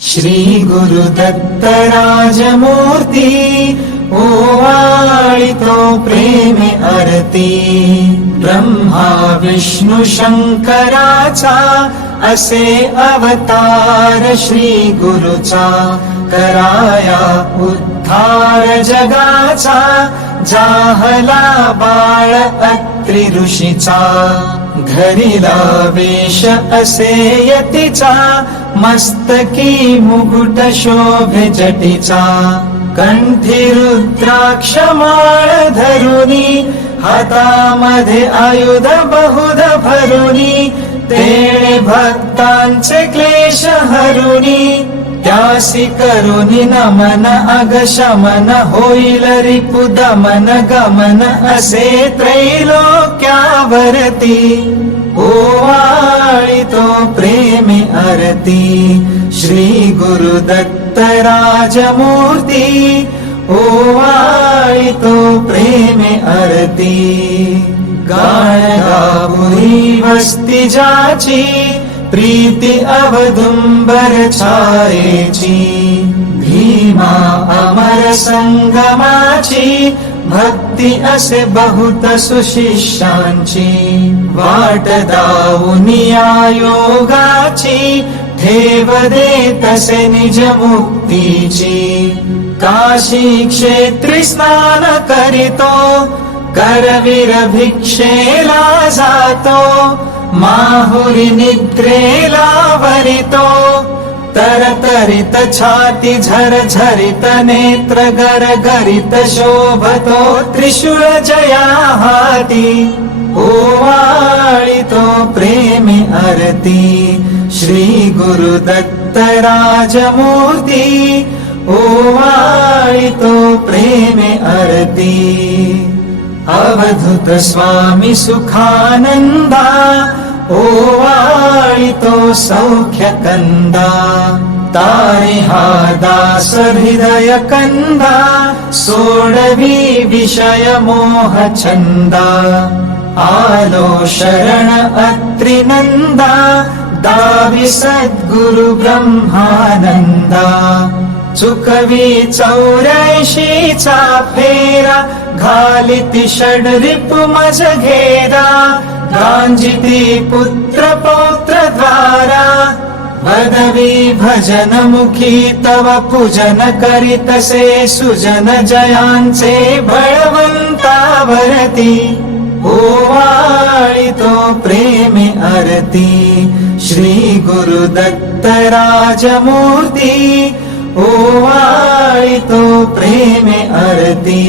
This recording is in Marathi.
श्री गुरुदत्त राजमूर्ती ओवाळितो प्रेमे आरती ब्रह्मा विष्णु शंकराचा असे अवतार श्री गुरुचा कराया उद्धार जगाचा जाहला बाळ अत्रि ऋषीचा घरीला वेश असे यतीचा मस्तकी मुकुट शोभे जटीचा कंठी रुद्राक्ष माळ धरुनी हातामध्ये आयुध बहुध भरुनी तेणे भक्तांचे क्लेश हरुनी त्यासी करुनी नमन अगशमन होईल रिपुदमन गमन असे त्रैलोक्यावरती ओवाळितो प्रेमे आरती श्री गुरुदत्त राजमूर्ती ओवाळितो प्रेमे आरती गाणगापुरी वस्ती जाची प्रीती अवदुंबर छायेची भीमा अमर संगमाची भक्ती असे बहुत सुशिष्यांची वाट दावुनिया योगाची ठेव दे तसे निज मुक्तीची काशी क्षेत्री स्नान करीतो करवीर भिक्षेला जातो माहुरी निद्रेला वरितो तरतरित छाती झरझरित नेत्र गरगरित शोभतो त्रिशूळ जया हाती ओवाळितो प्रेमे आरती श्री गुरुदत्त राजमूर्ती ओवाळितो प्रेमे आरती अवधूत स्वामी सुखानंदा ओवाळितो सौख्य कंदा तारे हा दास हृदय कंदा सोडवी विषय मोह छंदा आलो शरण अत्रि नंदा दावी सद्गुरु ब्रह्मानंदा चुकवी 84चा फेरा घालिती षड रिपु मज घेरा गांजिती पुत्र पौत्र द्वारा वदवी भजन मुखी तव पूजन करीतसे सुजन जयांचे बळवंतावरती ओवाळितो प्रेमे आरती श्री गुरुदत्त राजमूर्ती ओवाळितो प्रेमे आरती।